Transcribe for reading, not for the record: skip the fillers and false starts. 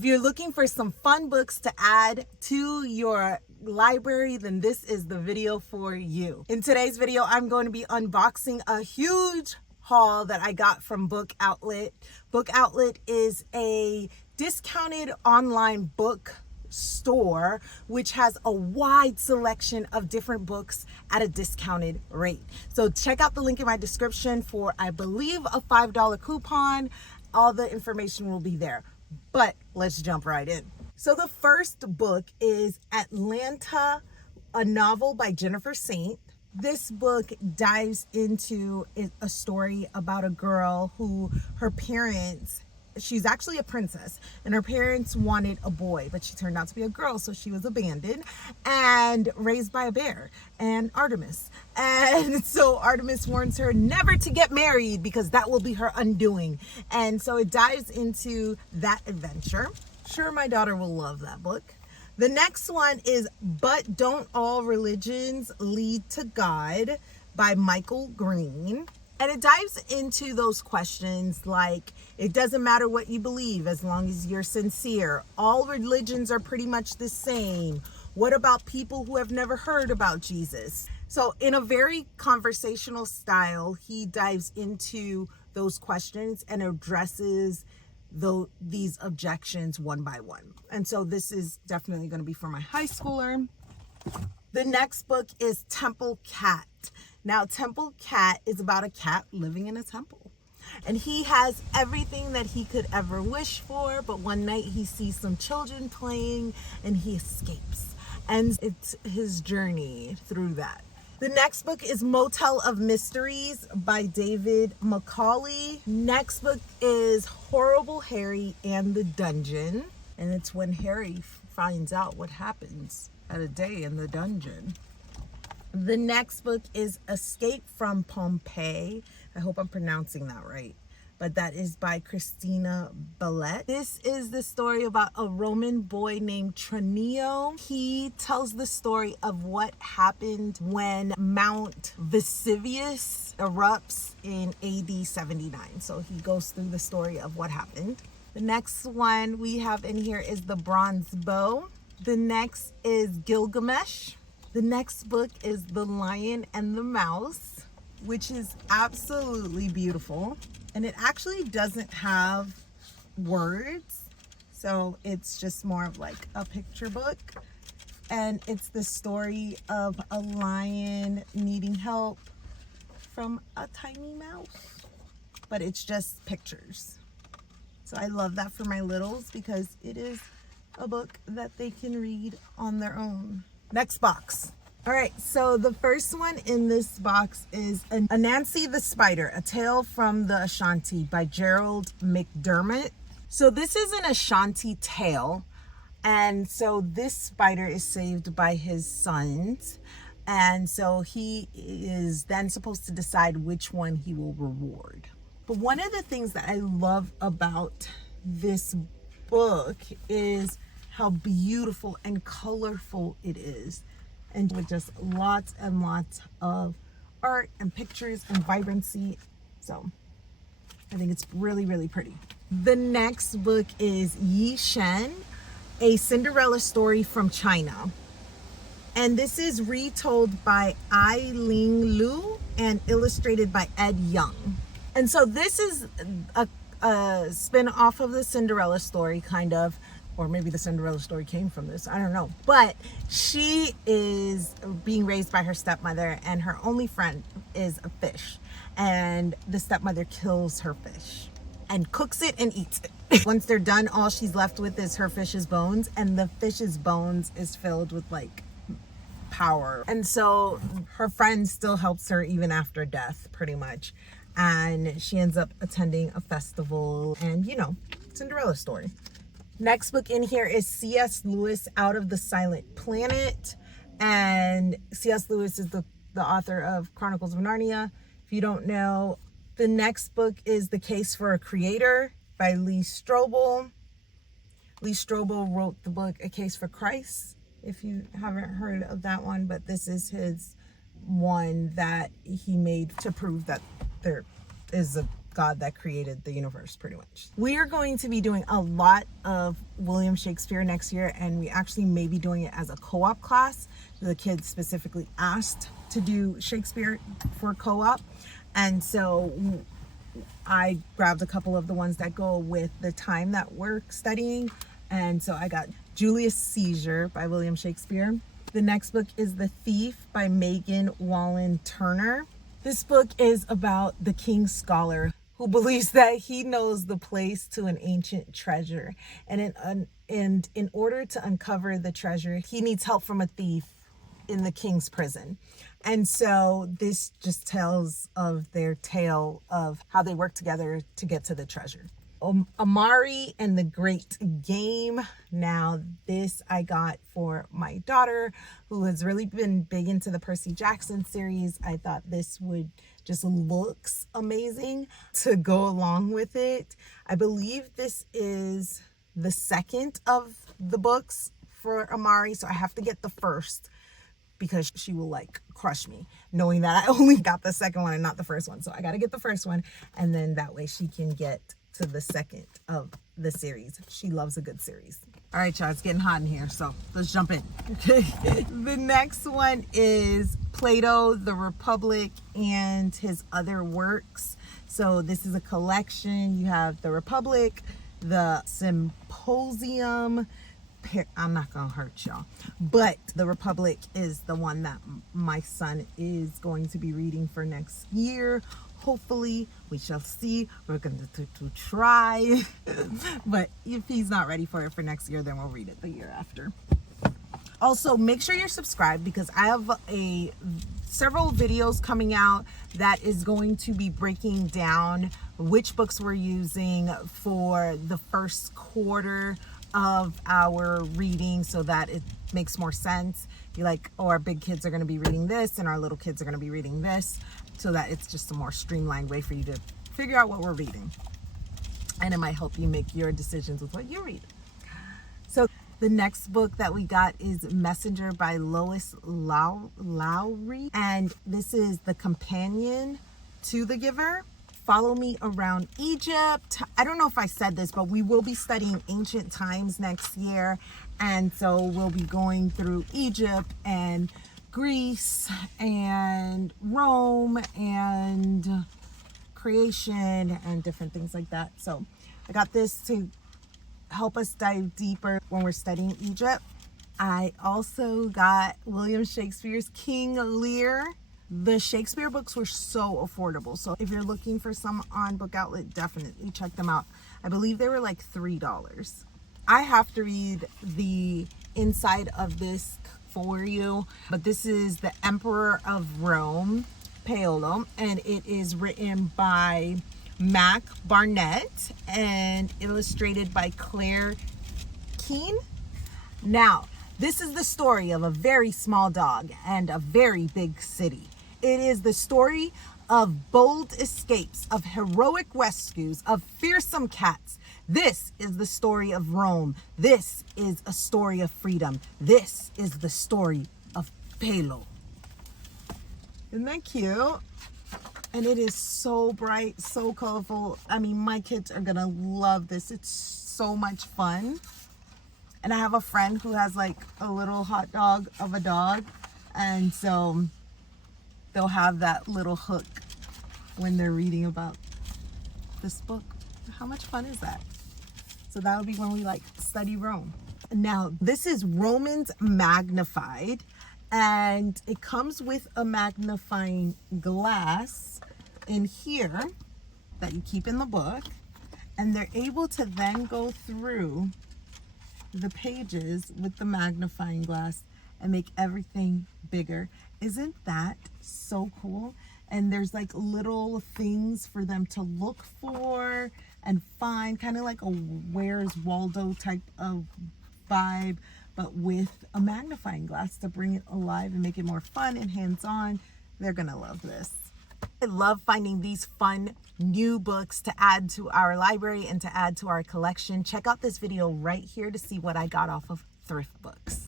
If you're looking for some fun books to add to your library, then this is the video for you. In today's video, I'm going to be unboxing a huge haul that I got from Book Outlet. Book Outlet is a discounted online book store which has a wide selection of different books at a discounted rate. So check out the link in my description for, I believe, a $5 coupon. All the information will be there. But let's jump right in. So the first book is Atlanta, a novel by Jennifer Saint. This book dives into a story about a girl who her parents, she's actually a princess, and her parents wanted a boy, but she turned out to be a girl, so she was abandoned and raised by a bear and Artemis. And so Artemis warns her never to get married because that will be her undoing. And so it dives into that adventure. Sure, my daughter will love that book. The next one is But Don't All Religions Lead to God by Michael Green. And it dives into those questions like, it doesn't matter what you believe as long as you're sincere. All religions are pretty much the same. What about people who have never heard about Jesus? So in a very conversational style, he dives into those questions and addresses these objections one by one. And so this is definitely going to be for my high schooler. The next book is Temple Cat. Now, Temple Cat is about a cat living in a temple. And he has everything that he could ever wish for, but one night he sees some children playing and he escapes. And it's his journey through that. The next book is Motel of Mysteries by David Macaulay. Next book is Horrible Harry and the Dungeon. And it's when Harry finds out what happens at a day in the dungeon. The next book is Escape from Pompeii. I hope I'm pronouncing that right. But that is by Christina Bellet. This is the story about a Roman boy named Tranio. He tells the story of what happened when Mount Vesuvius erupts in AD 79. So he goes through the story of what happened. The next one we have in here is The Bronze Bow. The next is Gilgamesh. The next book is The Lion and the Mouse, which is absolutely beautiful. And it actually doesn't have words, so it's just more of like a picture book. And it's the story of a lion needing help from a tiny mouse, but it's just pictures. So I love that for my littles because it is a book that they can read on their own. Next box. All right, so the first one in this box is Anansi the Spider, A Tale from the Ashanti by Gerald McDermott. So this is an Ashanti tale. And so this spider is saved by his sons. And so he is then supposed to decide which one he will reward. But one of the things that I love about this book is how beautiful and colorful it is. And with just lots and lots of art and pictures and vibrancy. So I think it's really, really pretty. The next book is Yi Shen, A Cinderella Story from China. And this is retold by Ai Ling Lu and illustrated by Ed Young. And so this is a spin-off of the Cinderella story, kind of. Or maybe the Cinderella story came from this, I don't know. But she is being raised by her stepmother, and her only friend is a fish. And the stepmother kills her fish and cooks it and eats it. Once they're done, all she's left with is her fish's bones, and the fish's bones is filled with like power. And so her friend still helps her even after death, pretty much. And she ends up attending a festival, and you know, Cinderella story. Next book in here is C.S. Lewis, Out of the Silent Planet. And C.S. Lewis is the author of Chronicles of Narnia. If you don't know, the next book is The Case for a Creator by Lee Strobel. Lee Strobel wrote the book A Case for Christ, if you haven't heard of that one. But this is his one that he made to prove that there is a God that created the universe, pretty much. We are going to be doing a lot of William Shakespeare next year, and we actually may be doing it as a co-op class. The kids specifically asked to do Shakespeare for co-op, and so I grabbed a couple of the ones that go with the time that we're studying. And so I got Julius Caesar by William Shakespeare. The next book is The Thief by Megan Wallen Turner. This book is about the king's scholar who believes that he knows the place to an ancient treasure. And in order to uncover the treasure, he needs help from a thief in the king's prison. And so this just tells of their tale of how they work together to get to the treasure. Amari and the Great Game. Now this I got for my daughter, who has really been big into the Percy Jackson series. I thought this would just looks amazing to go along with it. I believe this is the second of the books for Amari, so I have to get the first because she will like crush me knowing that I only got the second one and not the first one. So I got to get the first one, and then that way she can get to the second of the series. She loves a good series. All right, y'all, it's getting hot in here, so let's jump in. Okay. The next one is Plato, the Republic, and his other works. So this is a collection. You have the Republic, the Symposium. I'm not gonna hurt y'all, but the Republic is the one that my son is going to be reading for next year. Hopefully, we shall see. We're going to try, but if he's not ready for it for next year, then we'll read it the year after. Also, make sure you're subscribed because I have several videos coming out that is going to be breaking down which books we're using for the first quarter of our reading so that it makes more sense. You're like, oh, our big kids are going to be reading this and our little kids are going to be reading this, so that it's just a more streamlined way for you to figure out what we're reading. And it might help you make your decisions with what you read. So the next book that we got is Messenger by Lois Lowry. And this is the companion to The Giver. Follow me around Egypt. I don't know if I said this, but we will be studying ancient times next year. And so we'll be going through Egypt and Greece and Rome and creation and different things like that. So I got this to help us dive deeper when we're studying Egypt. I also got William Shakespeare's King Lear. The Shakespeare books were so affordable. So if you're looking for some on Book Outlet, definitely check them out. I believe they were like $3. I have to read the inside of this for you, but this is The Emperor of Rome, Paolo, and it is written by Mac Barnett and illustrated by Claire Keane. Now, this is the story of a very small dog and a very big city. It is the story of bold escapes, of heroic rescues, of fearsome cats. This is the story of Rome. This is a story of freedom. This is the story of Paolo. Isn't that cute? And it is so bright, so colorful. I mean, my kids are gonna love this. It's so much fun. And I have a friend who has like a little hot dog of a dog. And so they'll have that little hook when they're reading about this book. How much fun is that? So that would be when we like study Rome. Now, this is Romans Magnified, and it comes with a magnifying glass in here that you keep in the book, and they're able to then go through the pages with the magnifying glass and make everything bigger. Isn't that so cool? And there's like little things for them to look for and find, kind of like a Where's Waldo type of vibe, but with a magnifying glass to bring it alive and make it more fun and hands-on. They're gonna love this. I love finding these fun new books to add to our library and to add to our collection. Check out this video right here to see what I got off of Thrift Books.